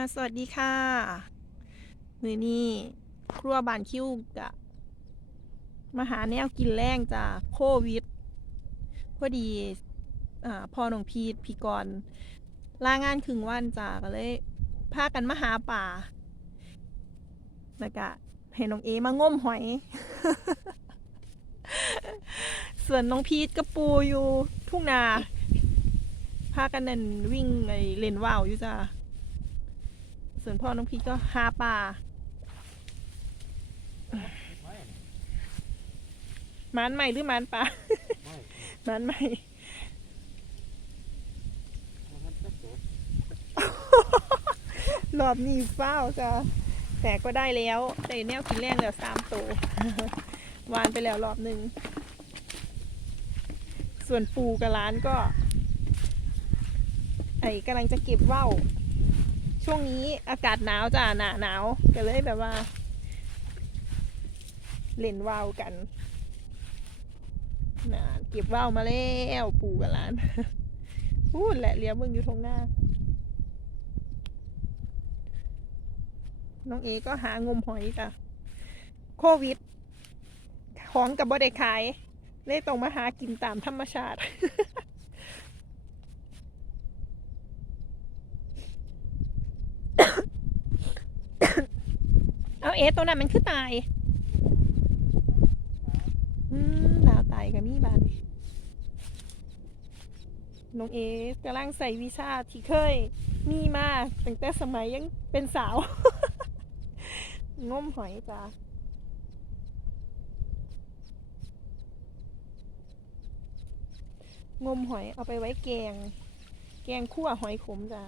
สวัสดีค่ะ มือนี้ครัวบานคิวกะมาหาแนวกินแรงจากโควิด พอดีอาพอหนองพีดพีกรลางานครึ่งวันจ้าก็เลยพากันมาหาป่าแล้วก็ให้น้องเอมาง้มหอย ส่วนน้องพีทกับปูอยู่ทุ่งนาพากันนั่นวิ่งไอเล่นว่าวอยู่จ้า ส่วนพ่อน้องพีก็หาปลาหมันใหม่หรือหมันปลาหมันใหม่รอบนี้เฝ้าจ้ะแต่ก็ได้แล้วได้แนวกินแรงแล้วสามตัววานไปแล้วรอบหนึ่ง ส่วนปูกับร้านก็ ไอ้กำลังจะเก็บว่าว ช่วงนี้อากาศหนาวจ้ะหนาหนาวก็เลยแบบว่า เล่นว่าวกันนะเก็บว่าวมาแล้วปูกับร้านพูดแหละเลี้ยมึงอยู่ตรงหน้า น้องเอก็หางมหอยจ้ะโควิด ของกับบ่ได้ขาย เลยต้องมาหากินตามธรรมชาติ เอาเอตัวนั้นมันคือตาย อืมดาวตายกับมีบานน้องเอกำลังใส่วีซ่าที่เคย มีมาตั้งแต่สมัยยังเป็นสาวงมหอยจ้างมหอยเอาไปไว้แกง แกงคั่วหอยขมจ้ะ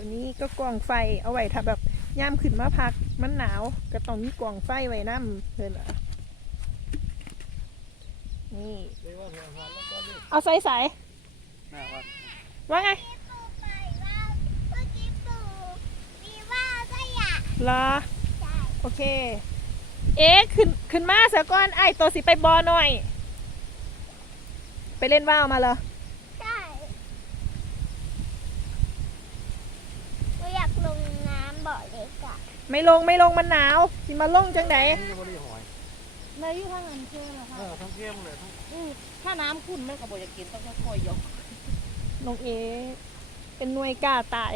เดี๋ยวนี้ก็กองไฟเอาไว้ถ้าแบบย่ามขึ้นมาพักมันหนาวก็ต้องมีกองไฟไว้น้ำเพิ่นอะนี่เอาใส่ใส่ว่าไงไปว่าโอเค เอ๊ขึ้นขึ้นมาเสียก่อนไอ้ตัวสิไปบอหน่อย ไปเล่นว่าวมาเหรอ ใช่หนูอยากลงน้ำบ่อเล็กอะ ไม่ลงไม่ลงมันหนาวสิมาลงจังไหนในอยู่ทางอันเชื่อนะคะเออทั้งเข้มเลยทั้งอืมถ้าน้ำขุ่นมันก็บ่อยากกินต้องค่อยๆยกน้องเอ เป็นหน่วยกล้าตาย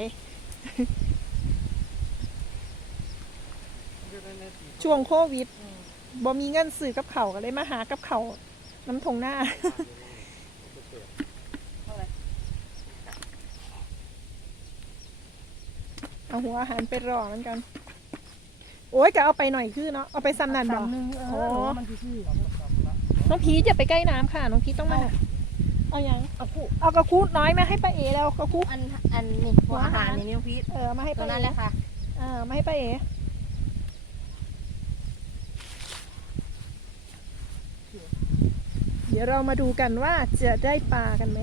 อยู่ในในสีช่วงโควิดบ่มีเงินซื้อกับเขาวก็เลยมาหากับเขาวน้ำทงหน้า เท่าไหร่เอาหัวอาหารไปรอเหมือนกัน โอ้ยก็เอาไปหน่อยคือเนาะเอาไปซ้ำนันบ่สามหนึงเอโอ้อมันคือที่น้องพีชอย่าไปใกล้น้ำค่ะน้องพีชต้องมาเอาอย่างเอาคู่เอากระคุน้อยมาให้ป้าเอแล้วกระคุอันอันนี่หัวอาหารนี่นิ้วพีชเออมาให้ตัวป้านั้นเอแหละค่ะอ่ามาให้ป้าเอเดี๋ยวเรามาดูกันว่าจะได้ปลากันไหม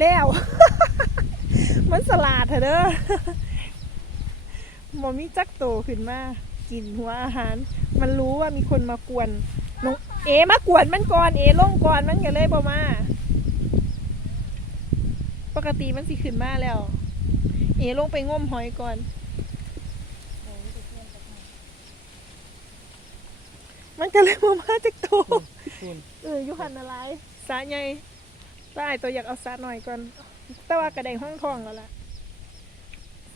แล้ว มันสลาดเถอะเด้อหมอมีจักโตขึ้นมากินหัวอาหาร มันรู้ว่ามีคนมากวนน้องเอมากวนมันก่อนเอลงก่อนมันก็เลยบอมา ปกติมันสิขึ้นมาแล้ว เอลงไปง้มหอยก่อนมันก็เลยบอมาจักโตคุณเอออยุหันอะไรสาใหญ่สาไอตัวอยากเอาสาหน่อยก่อน แต่ว่ากระไดห้องทองแล้วล่ะ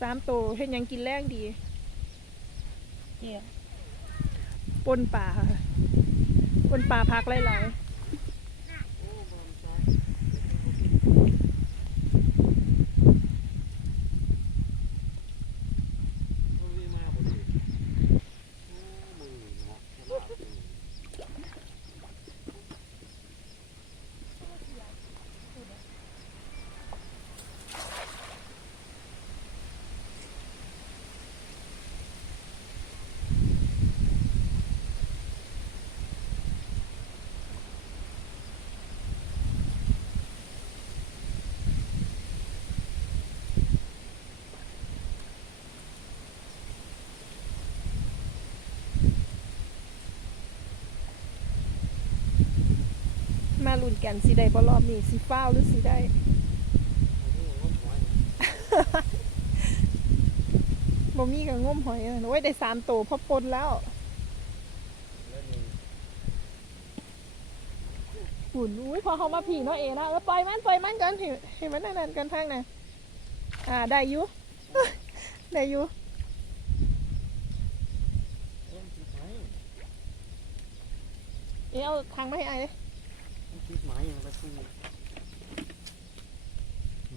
สามตัวเห็นยังกินแรงดีเนี่ยปนป่าค่ะปนป่าพักหลาย มาลุ้นกันสิได้บ่รอบนี้สิฟ้าวหรือสิได้ บ่มีกับง้มหอยอะโอ้ยได้สามตัวพอปนแล้วหุ่นอุ้ยพอเขามาผิงเนาะเอนะเออปล่อยมันปล่อยมันกันเห็นเห็นมันนั่นๆกันทางน่ะอ่าได้อยู่ ได้อยู่เอเอาทางมาให้ไอ้ เลย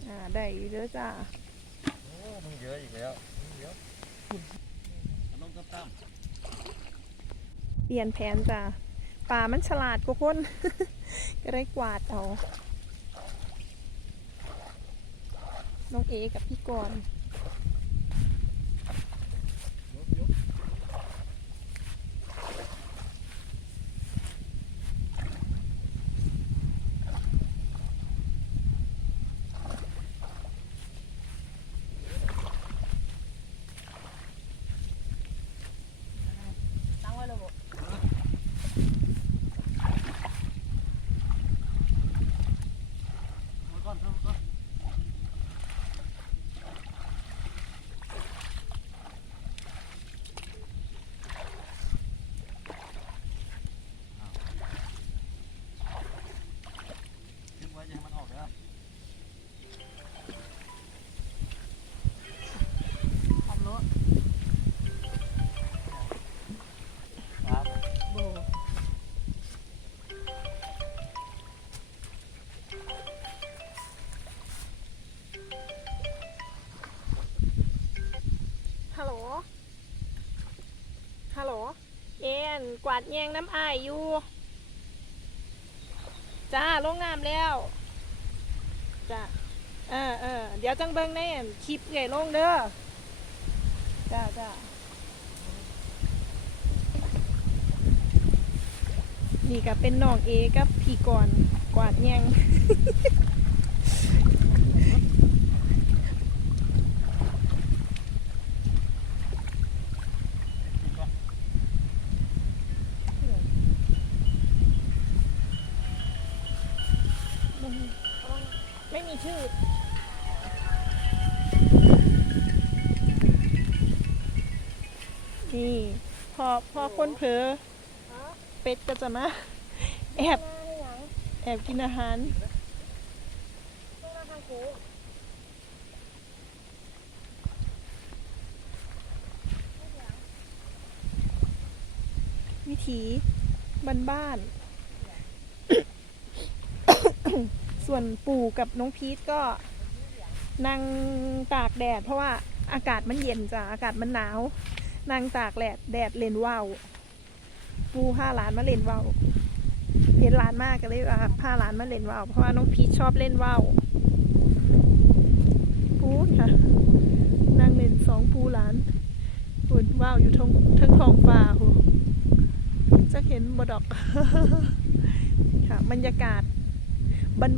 อ่าได้อยู่เด้อจ้ามึงเยอะอีกแล้วเยอะน้องตั้มตั้มเปลี่ยนแผนจ้ะปลามันฉลาดกว่าคน ก็ได้กวาดเอา น้องเอกับพี่กรณ์ กวาดแยงน้ำอายอยู่ จ้าลงน้ำแล้ว จ้าเออเออเดี๋ยวจังเบิ้งในอั่คลิปใหญ่ลงเด้อ จ้าจ้านี่ก็เป็นน้องเอกับพี่กรกวาดแยง กินก่อน ไม่มีชื่อ นี่พอพอคนเผลอเป็ดก็จะมา แอบแอบกินอาหารวิถีบ้านๆ ส่วนปู่กับน้องพีทก็นั่งตากแดด เพราะว่าอากาศมันเย็นจ้ะอากาศมันหนาวนั่งตากแดดแดดเล่นว่าวปูพาหลานมาเล่นว่าวเห็นหลานมากก็เลยว่าพาหลานมาเล่นว่าวเพราะว่าน้องพีชชอบเล่นว่าวปูค่ะนั่งเล่นสองปูหลานปุ่นว่าวอยู่ทั้งทั้งทองฟ้าโหจะเห็นบดอกค่ะบรรยากาศ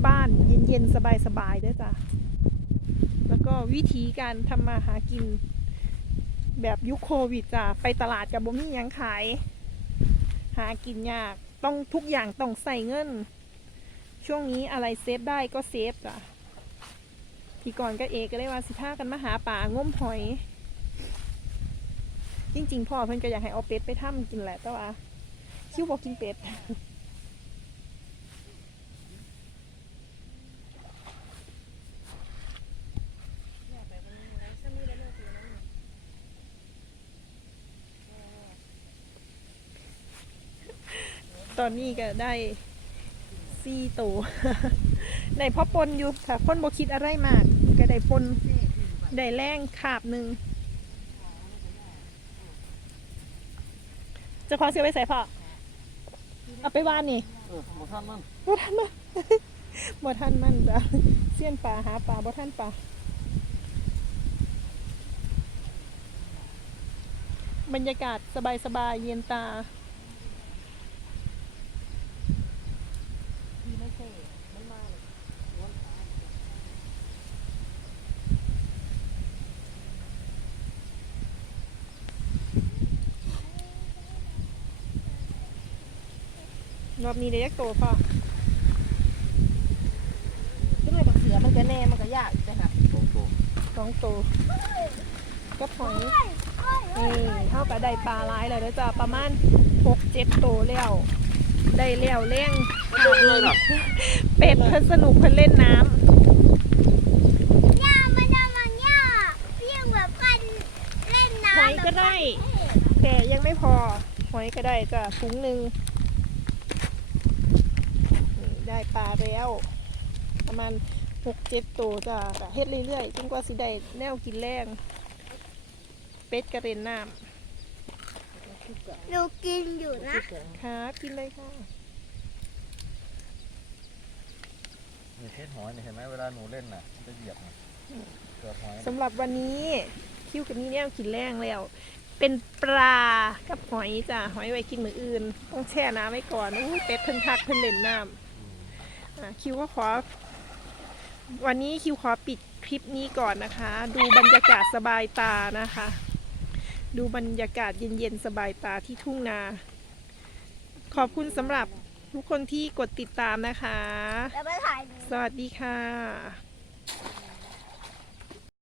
บ้านๆเย็นๆสบายๆเด้วยจ้ะแล้วก็วิธีการทำมาหากิน แบบยุคโควิดจ้ะไปตลาดกับบ่มียังขาย หากินยากต้องทุกอย่างต้องใส่เงิน ช่วงนี้อะไรเซฟได้ก็เซฟจ้ะพี่ก่อนก็เอก็ได้ว่าสิพากันมาหาป่าง้มหอย จริงๆพ่อเพิ่อนก็อยากให้เอาเป็ดไปทำกินแหละแต่ว่าคิวบอกกินเป็ด ตอนนี้ก็ได้ซี่ตัวได้พอปนอยู่ค่ะคนบ่คิดอะไรมาก ก็ได้ปนได้แรงขาบหนึ่งเจะพอเสียไปใส่พ่อเอาไปวานนี่เออหมดท่านมันบ่ทันมันบ่ทันมันจ้ะเสี้ยนปลาหาปลาบ่ทันปลาบรรยากาศสบายๆเย็นตา รอบนี้ได้ยักโตพอขึ้นเลยบักเสือมันก็แน่มันก็ยากจะหักสองโตสองโตก็ผงนี่เท่ากับได้ปลาร้ายเลยแล้วจ้ะประมาณหกเจ็ดโตแล้ว ได้แล้วเลี้งขาดเลยเป็ดเพิ่นสนุกเพิ่นเล่นน้ำหอยก็ได้ แต่ยังไม่พอหอยก็ได้จ้ะถุงหนึ่ง ได้ปลาแล้ว ประมาณหกเจ็ดตัวจ้ะก็เฮ็ดเรื่อยๆจนกว่าสิได้แนวกินแรงเป็ดกระเด็นน้หนูกินอยู่นะำครับกินเลยค่ะมีเทสหอยเนี่ยเห็นไหมเวลาหนูเล่นน่ะมันจะเหยียบน่ะเกือบหอยสำหรับวันนี้คิวกับนี่แนวกินแรงแล้ว เป็นปลากับหอยจ้ะหอยไว้กินมื้ออื่น ต้องแช่น้ำไว้ก่อนอู้เป็ดเพิ่นพักเพิ่นเล่นน้ำอะ คิวก็ขอ วันนี้คิวขอปิดคลิปนี้ก่อนนะคะ ดูบรรยากาศสบายตานะคะ ดูบรรยากาศเย็นๆสบายตาที่ทุ่งนา ขอบคุณสำหรับทุกคนที่กดติดตามนะคะ แล้วไปถ่ายสวัสดีค่ะ